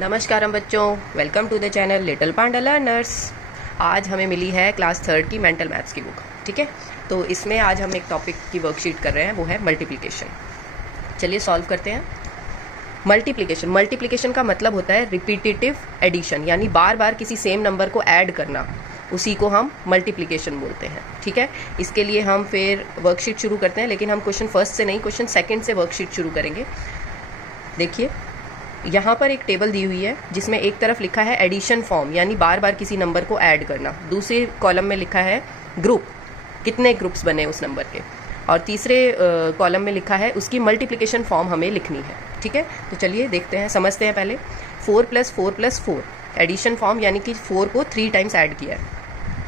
नमस्कारम बच्चों, welcome to the channel Little Panda Learners. आज हमें मिली है क्लास 3 की मेंटल मैथ्स की बुक। ठीक है, तो इसमें आज हम एक टॉपिक की वर्कशीट कर रहे हैं, वो है मल्टीप्लिकेशन। चलिए सॉल्व करते हैं। मल्टीप्लिकेशन का मतलब होता है रिपीटेटिव एडिशन, यानी बार बार किसी सेम नंबर को ऐड करना, उसी को हम मल्टीप्लिकेशन बोलते हैं। ठीक है, इसके लिए हम फिर वर्कशीट शुरू करते हैं, लेकिन हम क्वेश्चन फर्स्ट से नहीं, क्वेश्चन सेकंड से वर्कशीट शुरू करेंगे। देखिए, यहाँ पर एक टेबल दी हुई है जिसमें एक तरफ लिखा है एडिशन फॉर्म, यानी बार बार किसी नंबर को ऐड करना। दूसरे कॉलम में लिखा है ग्रुप, कितने ग्रुप्स बने उस नंबर के। और तीसरे कॉलम में लिखा है उसकी मल्टीप्लिकेशन फॉर्म हमें लिखनी है। ठीक है, तो चलिए देखते हैं, समझते हैं पहले। 4 + 4 + 4 एडिशन फॉर्म, यानी कि 4 को 3 टाइम्स ऐड किया है।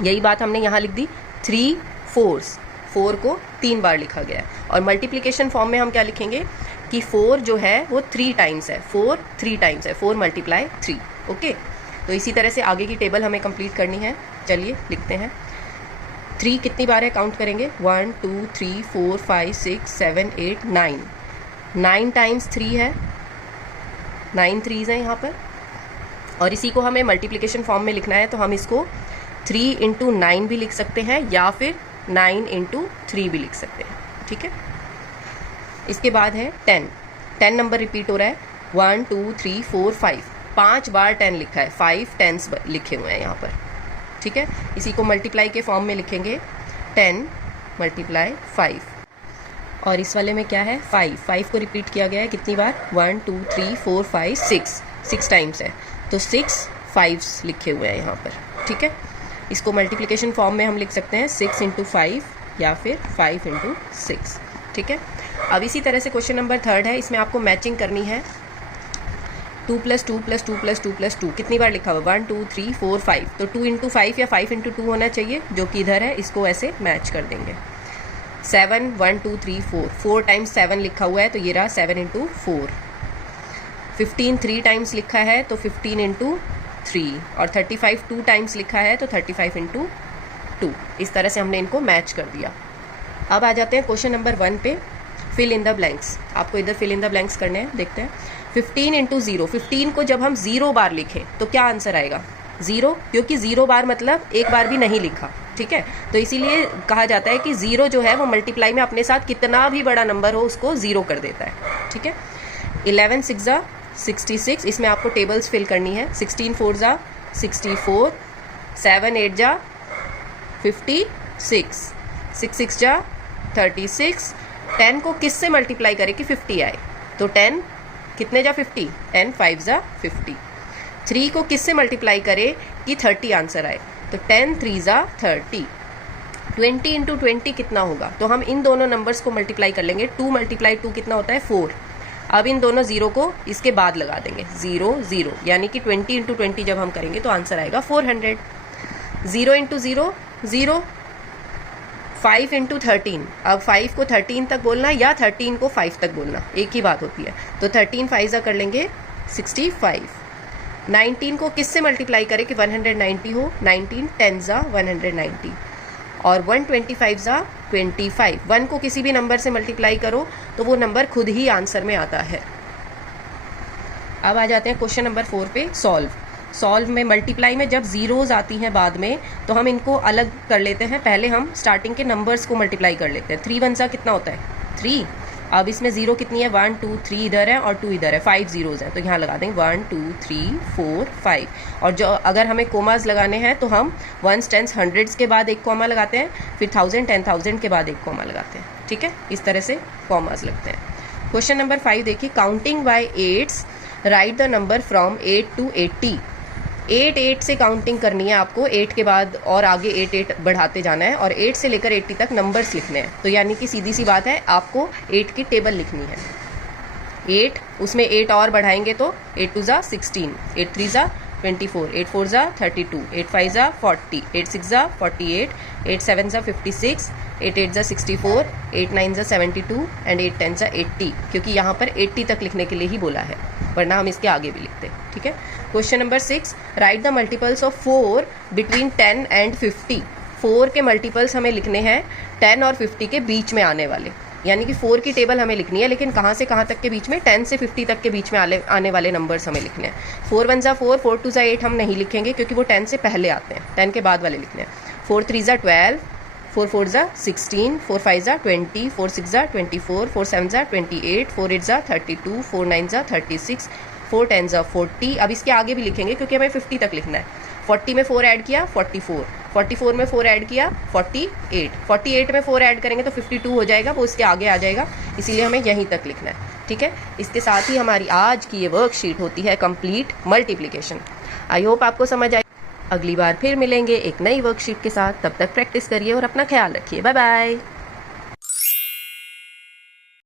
यही बात हमने यहाँ लिख दी, 3 4s, 4 को 3 बार लिखा गया है। और मल्टीप्लिकेशन फॉर्म में हम क्या लिखेंगे कि 4 जो है वो 3 टाइम्स है, 4 3 टाइम्स है, 4 × 3। ओके, तो इसी तरह से आगे की टेबल हमें कंप्लीट करनी है। चलिए लिखते हैं। 3 कितनी बार है, काउंट करेंगे। 1 2 3 4 5 6 7 8 9, 9 टाइम्स 3 है, 9 3s हैं यहाँ पर। और इसी को हमें मल्टीप्लिकेशन फॉर्म में लिखना है, तो हम इसको 3 × 9 भी लिख सकते हैं, या फिर 9 × 3 भी लिख सकते हैं। ठीक है, इसके बाद है 10 नंबर रिपीट हो रहा है। 1 2 3 4 5, 5 बार 10 लिखा है, 5 10s लिखे हुए हैं यहाँ पर। ठीक है, इसी को मल्टीप्लाई के फॉर्म में लिखेंगे, 10 × 5। और इस वाले में क्या है, 5 को रिपीट किया गया है कितनी बार, 1 2 3 4 5 6 टाइम्स है, तो 6 5s लिखे हुए हैं यहाँ पर। ठीक है, इसको मल्टीप्लिकेशन फॉर्म में हम लिख सकते हैं 6 × 5 या फिर 5 × 6। ठीक है, अब इसी तरह से क्वेश्चन नंबर 3 है, इसमें आपको मैचिंग करनी है। 2 + 2 + 2 + 2 + 2 कितनी बार लिखा हुआ, 1 2 3 4 5, तो 2 × 5 या 5 × 2 होना चाहिए, जो कि इधर है, इसको ऐसे मैच कर देंगे। 7 1 2 3 4 टाइम्स 7 लिखा हुआ है, तो ये रहा 7 × 4। 15 3 टाइम्स लिखा है, तो 15 × 3। और 35 2 टाइम्स लिखा है, तो 35 × 2। इस तरह से हमने इनको मैच कर दिया। अब आ जाते हैं क्वेश्चन नंबर 1 पे, फिल इन द ब्लैंक्स। आपको इधर फिल इन द ब्लैंक्स करने हैं, देखते हैं। 15 × 0, 15 को जब हम 0 बार लिखें तो क्या आंसर आएगा, 0, क्योंकि 0 बार मतलब एक बार भी नहीं लिखा। ठीक है, तो इसीलिए कहा जाता है कि 0 जो है वो मल्टीप्लाई में अपने साथ कितना भी बड़ा नंबर हो उसको 0 कर देता है। ठीक है, 11 6 × 66, इसमें आपको टेबल्स फिल करनी है। 16 4 × 64, 7 8 × 56, 6 6 × 36। 10 को किस से मल्टीप्लाई करें कि 50 आए, तो 10 कितने जा 50, 10 5 × 50। 3 को किस से मल्टीप्लाई करें कि 30 आंसर आए, तो 10 3 × 30। 20 × 20 कितना होगा, तो हम इन दोनों नंबर्स को मल्टीप्लाई कर लेंगे। 2 × 2 कितना होता है, 4। अब इन दोनों 0 को इसके बाद लगा देंगे, 0 0, यानी कि 20 × 20 जब हम करेंगे तो आंसर आएगा 400। 0 × 0 0, 5 × 13, अब 5 को 13 तक बोलना या 13 को 5 तक बोलना, एक ही बात होती है, तो 13 5 कर लेंगे 65। 19 को किस से मल्टीप्लाई करें कि 190 हो, 19 10 × 190। और 125 × 25, 1 को किसी भी नंबर से मल्टीप्लाई करो तो वो नंबर खुद ही आंसर में आता है। अब आ जाते हैं क्वेश्चन नंबर 4 पे, सॉल्व में मल्टीप्लाई में जब जीरोज आती हैं बाद में, तो हम इनको अलग कर लेते हैं। पहले हम स्टार्टिंग के नंबर्स को मल्टीप्लाई कर लेते हैं। 3 1 कितना होता है, 3। अब इसमें 0 कितनी है, 1 2 3 इधर है और 2 इधर है, 5 zeros हैं, तो यहाँ लगा देंगे 1 2 3 4 5। और जो अगर हमें कोमास लगाने हैं तो हम 1s 10s 100s के बाद एक कॉमा लगाते हैं, फिर 1000 10,000 के बाद एक कॉमा लगाते हैं। ठीक है, इस तरह से कॉमास लगते हैं। क्वेश्चन नंबर 5 देखिए, counting by 8s, write the number from 8 to 80। 8 से काउंटिंग करनी है आपको, 8 के बाद और आगे 8 बढ़ाते जाना है, और 8 से लेकर 80 तक नंबर्स लिखने हैं। तो यानी कि सीधी सी बात है, आपको 8 की टेबल लिखनी है। 8, उसमें 8 और बढ़ाएंगे तो 8 2 × 16, 8 3 × 24, 8 4 × 32, 8 5 × 40, 8 6 × 48, 8 7 × 56, 8 8 × 64, 8 9 × 72 एंड 8 10 × 80, क्योंकि यहाँ पर 80 तक लिखने के लिए ही बोला है, वरना हम इसके आगे भी लिखते हैं। ठीक है, question number 6, right the multiples of 4 between 10 and 50। 4 के मल्टीपल्स हमें लिखने हैं 10 और 50 के बीच में आने वाले। यानी कि 4 की टेबल हमें लिखनी है, लेकिन कहाँ से कहाँ तक के बीच में, 10 से 50 तक के बीच में आने वाले नंबर्स हमें लिखने हैं। 4 1 ज़ा 4, 4 2 ज़ा 8 हम नहीं लिखेंगे क्योंकि वो 10 से पहले आते हैं, 10 के बाद वाले लिखने हैं। 4 3 ज़ा 12, 4 4 ज़ा 16, 4 5 ज़ा 20, 4 6 ज़ा 24, 4 7 ज़ा 28, 4 8 ज़ा 32, 4 9 ज़ा 36, 4 10 ज़ा 40। अब इसके आगे भी लिखेंगे क्योंकि हमें 50 तक लिखना है। 40 में 4 ऐड किया 44, 44 में 4 ऐड किया 48, 48 में 4 ऐड करेंगे तो 52 हो जाएगा, वो इसके आगे आ जाएगा, इसीलिए हमें यहीं तक लिखना है। ठीक है, इसके साथ ही हमारी आज की ये वर्कशीट होती है कंप्लीट मल्टीप्लिकेशन। आई होप आपको समझ आई। अगली बार फिर मिलेंगे एक नई वर्कशीट के साथ, तब तक प्रैक्टिस करिए और अपना ख्याल रखिए। Bye bye.